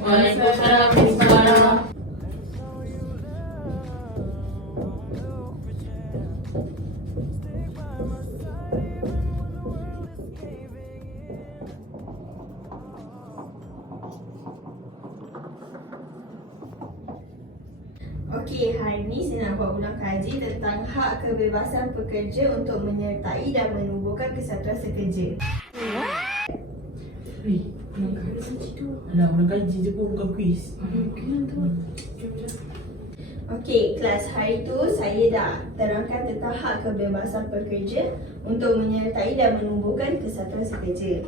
Waalaikumsalam warahmatullahi. Okey, hari ini saya nak buat ulang kaji tentang hak kebebasan pekerja untuk menyertai dan menubuhkan kesatuan sekerja. Ulang kaji tu. Alah, ulang kaji je pun, bukan kuis. Okey, kelas hari tu saya dah terangkan tentang hak kebebasan pekerja untuk menyertai dan menubuhkan kesatuan sekerja.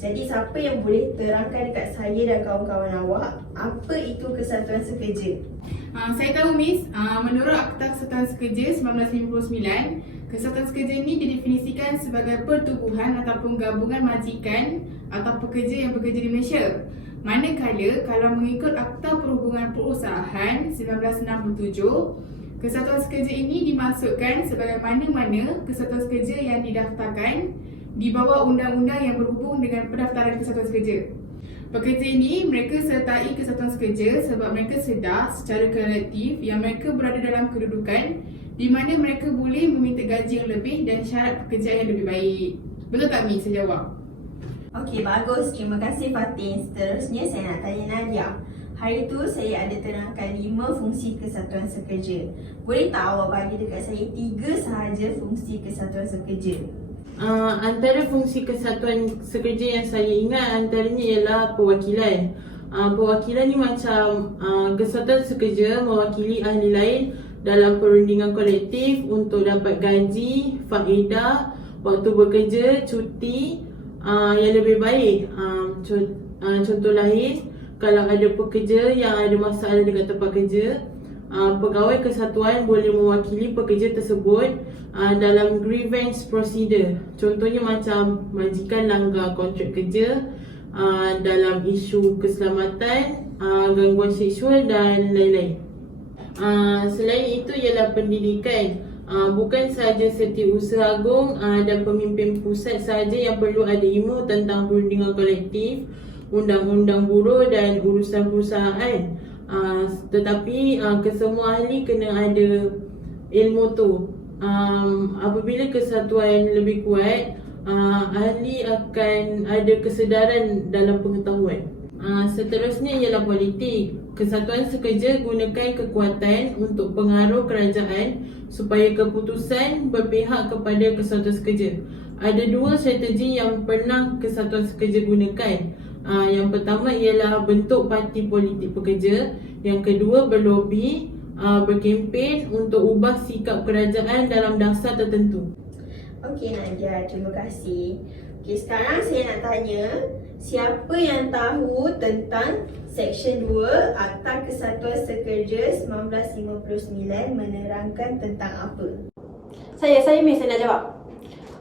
Jadi siapa yang boleh terangkan dekat saya dan kawan-kawan awak apa itu kesatuan sekerja? Saya tahu Miss, menurut Akta Kesatuan Sekerja 1959, kesatuan sekerja ini didefinisikan sebagai pertubuhan ataupun gabungan majikan atau pekerja yang bekerja di Malaysia. Manakala kalau mengikut Akta Perhubungan Perusahaan 1967, kesatuan sekerja ini dimaksudkan sebagai mana-mana kesatuan sekerja yang didaftarkan di bawah undang-undang yang berhubung dengan pendaftaran kesatuan sekerja. Pekerja ini mereka sertai kesatuan sekerja sebab mereka sedar secara kolektif yang mereka berada dalam kedudukan di mana mereka boleh meminta gaji yang lebih dan syarat pekerjaan yang lebih baik. Betul tak Miss? Saya jawab. Okey, bagus. Terima kasih Fatin. Seterusnya saya nak tanya Nadia. Hari tu saya ada terangkan 5 fungsi kesatuan sekerja. Boleh tak awak bagi dekat saya 3 sahaja fungsi kesatuan sekerja? Antara fungsi kesatuan sekerja yang saya ingat antaranya ialah perwakilan. Perwakilan ni macam kesatuan sekerja mewakili ahli lain dalam perundingan kolektif untuk dapat gaji, faedah, waktu bekerja, cuti yang lebih baik. Contoh lain, kalau ada pekerja yang ada masalah dekat tempat kerja, pegawai kesatuan boleh mewakili pekerja tersebut dalam grievance procedure. Contohnya macam majikan langgar kontrak kerja dalam isu keselamatan, gangguan seksual dan lain-lain. Selain itu ialah pendidikan. Bukan sahaja Setiausaha Agung dan pemimpin pusat sahaja yang perlu ada ilmu tentang perundingan kolektif, undang-undang buruh dan urusan perusahaan. Tetapi kesemua ahli kena ada ilmu tu. Apabila kesatuan lebih kuat, ahli akan ada kesedaran dalam pengetahuan. Seterusnya ialah politik. Kesatuan sekerja gunakan kekuatan untuk pengaruh kerajaan supaya keputusan berpihak kepada kesatuan sekerja. Ada 2 strategi yang pernah kesatuan sekerja gunakan. Yang pertama ialah bentuk parti politik pekerja. Yang kedua berlobi, berkempen untuk ubah sikap kerajaan dalam dasar tertentu. Okey Nadia, terima kasih. Okey, sekarang saya nak tanya, siapa yang tahu tentang Seksyen 2 Akta Kesatuan Sekerja 1959 menerangkan tentang apa? Saya Miss, saya nak jawab.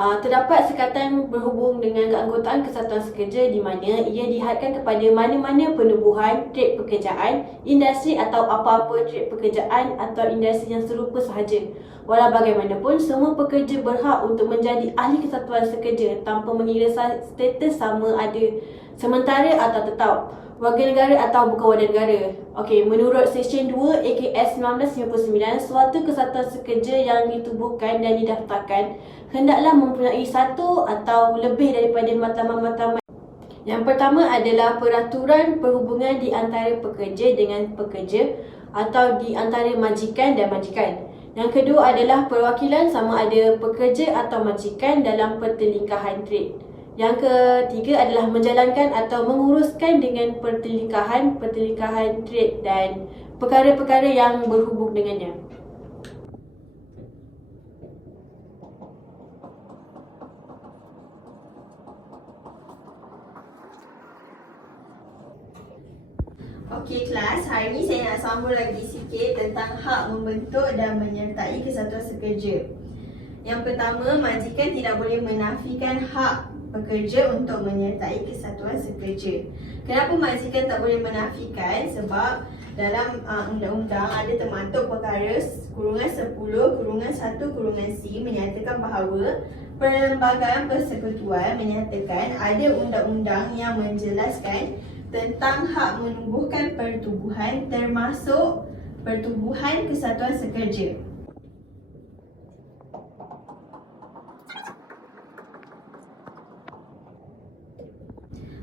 Terdapat sekatan berhubung dengan keanggotaan kesatuan sekerja di mana ia dihadkan kepada mana-mana penubuhan, trade pekerjaan, industri atau apa-apa trade pekerjaan atau industri yang serupa sahaja. Walau bagaimanapun, semua pekerja berhak untuk menjadi ahli kesatuan sekerja tanpa mengira status sama ada sementara atau tetap, warga negara atau bukan warga negara. Okey, menurut Seksyen 2 AKS 1959, suatu kesatuan sekerja yang ditubuhkan dan didaftarkan hendaklah mempunyai satu atau lebih daripada matlamat-matlamat. Yang pertama adalah peraturan perhubungan di antara pekerja dengan pekerja atau di antara majikan dan majikan. Yang kedua adalah perwakilan sama ada pekerja atau majikan dalam pertelingkahan trade. Yang ketiga adalah menjalankan atau menguruskan dengan pertelingkahan trade dan perkara-perkara yang berhubung dengannya. Okey kelas, hari ini saya nak sambung lagi sikit tentang hak membentuk dan menyertai kesatuan sekerja. Yang pertama, majikan tidak boleh menafikan hak pekerja untuk menyertai kesatuan sekerja. Kenapa majikan tak boleh menafikan? Sebab dalam undang-undang ada termaktub perkara kurungan 10 kurungan 1 kurungan C menyatakan bahawa Perlembagaan Persekutuan menyatakan ada undang-undang yang menjelaskan tentang hak menumbuhkan pertubuhan termasuk pertubuhan kesatuan sekerja.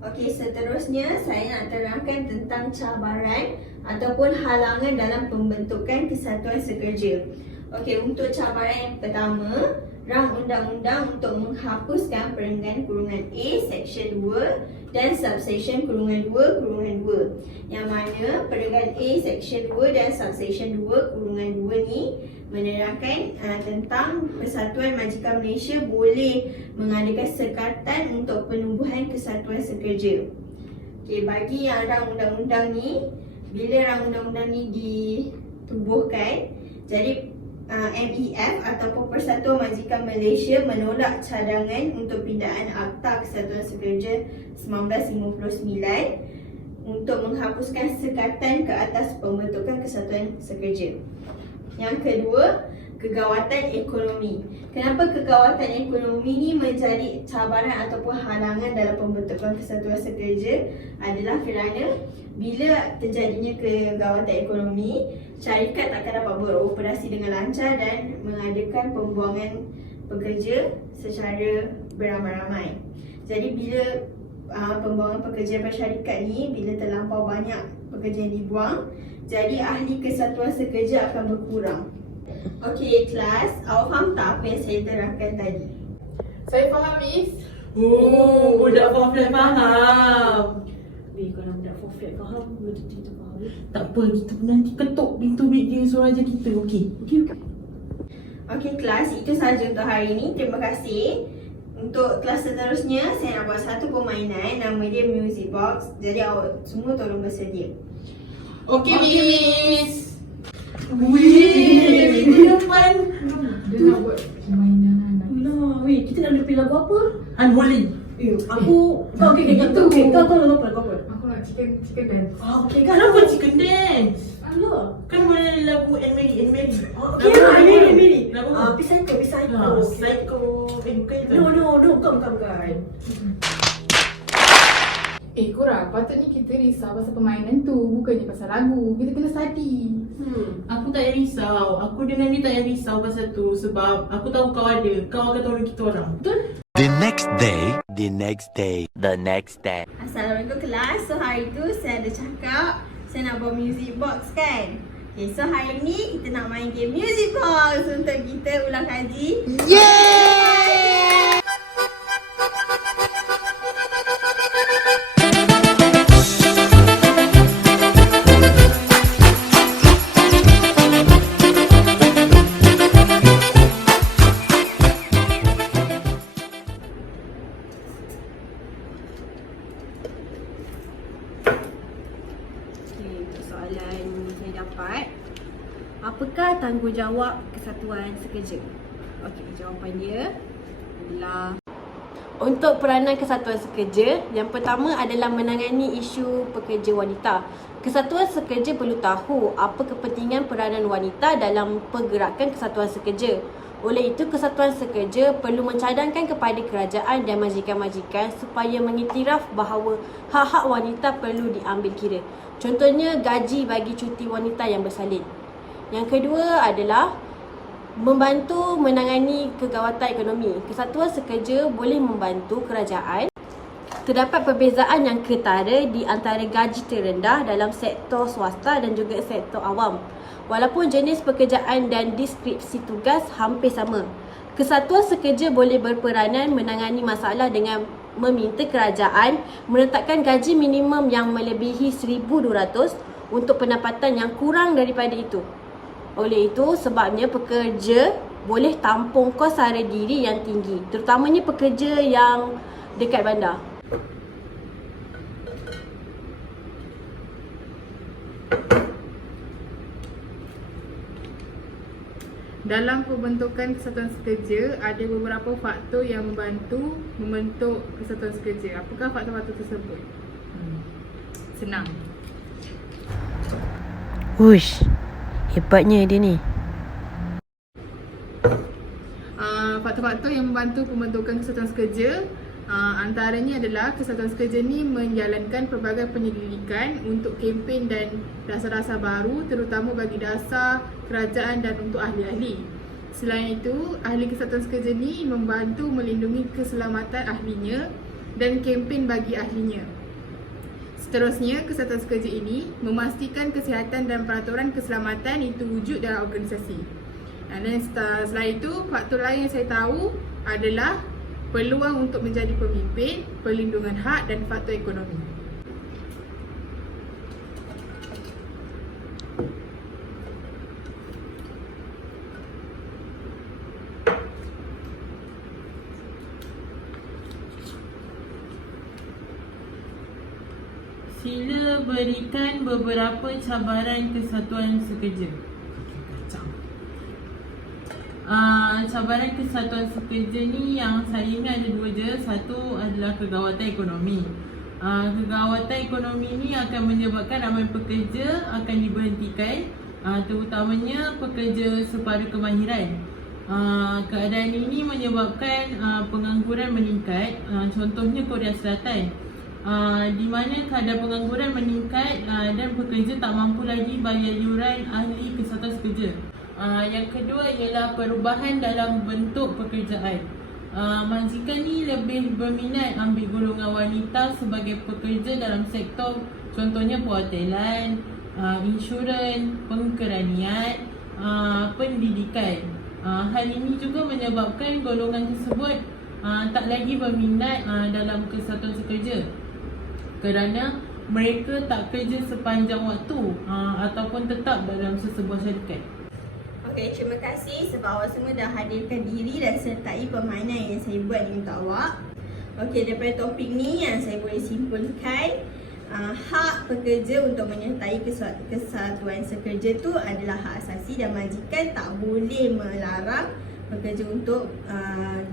Okey, seterusnya saya nak terangkan tentang cabaran ataupun halangan dalam pembentukan kesatuan sekerja. Okey, untuk cabaran yang pertama, rang undang-undang untuk menghapuskan perenggan kurungan A Seksyen 2 dan Subseksyen kurungan 2 kurungan 2. Yang mana perenggan A Seksyen 2 dan Subseksyen 2 kurungan 2 ni menerangkan tentang Persatuan Majikan Malaysia boleh mengadakan sekatan untuk penumbuhan kesatuan sekerja. Okey, bagi yang rang undang-undang ni, bila rang undang-undang ni ditubuhkan, jadi MEF ataupun Persatuan Majikan Malaysia menolak cadangan untuk pindaan Akta Kesatuan Sekerja 1959 untuk menghapuskan sekatan ke atas pembentukan kesatuan sekerja. Yang kedua, kegawatan ekonomi. Kenapa kegawatan ekonomi ni menjadi cabaran ataupun halangan dalam pembentukan kesatuan sekerja adalah kerana bila terjadinya kegawatan ekonomi, syarikat takkan dapat beroperasi dengan lancar dan mengadakan pembuangan pekerja secara beramai-ramai. Jadi bila pembuangan pekerja bersyarikat ni, bila terlampau banyak pekerja yang dibuang, jadi ahli kesatuan sekerja akan berkurang. Okey kelas, awak faham tak apa yang saya terangkan tadi? Saya faham, Miss. Oh, budak forflat faham. Kalau budak forfeit faham, betul kita faham. Tak apa, kita nanti ketuk pintu meja suruh aja kita. Okey. Okey kelas, itu sahaja untuk hari ini. Terima kasih. Untuk kelas seterusnya, saya nak buat satu permainan, nama dia Music Box. Jadi awak semua tolong bersedia. Okey, Miss. Wih, dia depan. Dia nak buat permainan. Alah, weh, kita nak pilih lagu apa? Unholy. Aku okey gitu. Okey, kau lagu apa? Aku nak chicken dance. Okey, Kenapa chicken dance? Alah. Kan boleh lagu Anne Marie. Okey, Mary. Lagu Psycho. Psycho. Bukan itu. No, bukan. Korang, patutnya kita risau pasal permainan tu, bukannya pasal lagu. Kita kena study. Aku tak payah risau. Aku dengan dia tak payah risau pasal tu. Sebab aku tahu kau ada. Kau akan tolong kita orang. Betul? The next day. Assalamualaikum kelas. So hari tu saya ada cakap saya nak buat music box kan. Okay, so hari ni kita nak main game music box untuk kita ulang kaji. Soalan saya dapat, apakah tanggungjawab kesatuan sekerja? Okey, jawapan dia adalah untuk peranan kesatuan sekerja, yang pertama adalah menangani isu pekerja wanita. Kesatuan sekerja perlu tahu apa kepentingan peranan wanita dalam pergerakan kesatuan sekerja. Oleh itu, kesatuan sekerja perlu mencadangkan kepada kerajaan dan majikan-majikan supaya mengiktiraf bahawa hak-hak wanita perlu diambil kira. Contohnya, gaji bagi cuti wanita yang bersalin. Yang kedua adalah membantu menangani kegawatan ekonomi. Kesatuan sekerja boleh membantu kerajaan. Terdapat perbezaan yang ketara di antara gaji terendah dalam sektor swasta dan juga sektor awam. Walaupun jenis pekerjaan dan deskripsi tugas hampir sama, kesatuan sekerja boleh berperanan menangani masalah dengan meminta kerajaan menetapkan gaji minimum yang melebihi 1,200 untuk pendapatan yang kurang daripada itu. Oleh itu, sebabnya pekerja boleh tampung kos sara diri yang tinggi, terutamanya pekerja yang dekat bandar. Dalam pembentukan kesatuan sekerja, ada beberapa faktor yang membantu membentuk kesatuan sekerja. Apakah faktor-faktor tersebut? Senang. Uish, hebatnya dia ni. Faktor-faktor yang membantu pembentukan kesatuan sekerja, Antaranya adalah Kesatuan Sekerja ni menjalankan pelbagai penyelidikan untuk kempen dan dasar-dasar baru, terutama bagi dasar, kerajaan dan untuk ahli-ahli. Selain itu, ahli Kesatuan Sekerja ni membantu melindungi keselamatan ahlinya dan kempen bagi ahlinya. Seterusnya, Kesatuan Sekerja ini memastikan kesihatan dan peraturan keselamatan itu wujud dalam organisasi. Dan selain itu, faktor lain yang saya tahu adalah peluang untuk menjadi pemimpin, perlindungan hak dan faktor ekonomi. Sila berikan beberapa cabaran Kesatuan Sekerja. Cabaran Kesatuan Sekerja ni yang saya ingat ada dua je. Satu adalah kegawatan ekonomi. Kegawatan ekonomi ni akan menyebabkan ramai pekerja akan diberhentikan, terutamanya pekerja separuh kemahiran. Keadaan ini menyebabkan pengangguran meningkat. Contohnya Korea Selatan, di mana kadar pengangguran meningkat dan pekerja tak mampu lagi bayar yuran ahli Kesatuan Sekerja. Yang kedua ialah perubahan dalam bentuk pekerjaan. Majikan ni lebih berminat ambil golongan wanita sebagai pekerja dalam sektor, contohnya perhotelan, insurans, pengkeranian, pendidikan. Hal ini juga menyebabkan golongan tersebut tak lagi berminat dalam Kesatuan Sekerja kerana mereka tak kerja sepanjang waktu ataupun tetap dalam sesebuah syarikat. Okey, terima kasih sebab awak semua dah hadirkan diri dan sertai permainan yang saya buat untuk awak. Okey, daripada topik ni yang saya boleh simpulkan, hak pekerja untuk menyertai Kesatuan Sekerja tu adalah hak asasi dan majikan tak boleh melarang pekerja untuk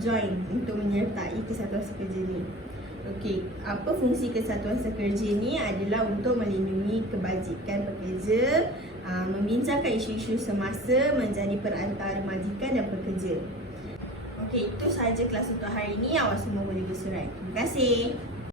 join, untuk menyertai Kesatuan Sekerja ni. Okey, apa fungsi Kesatuan Sekerja ni adalah untuk melindungi kebajikan pekerja, membincangkan isu-isu semasa, menjadi perantara majikan dan pekerja. Okey, itu sahaja kelas untuk hari ini. Awak semua boleh bersurat. Terima kasih.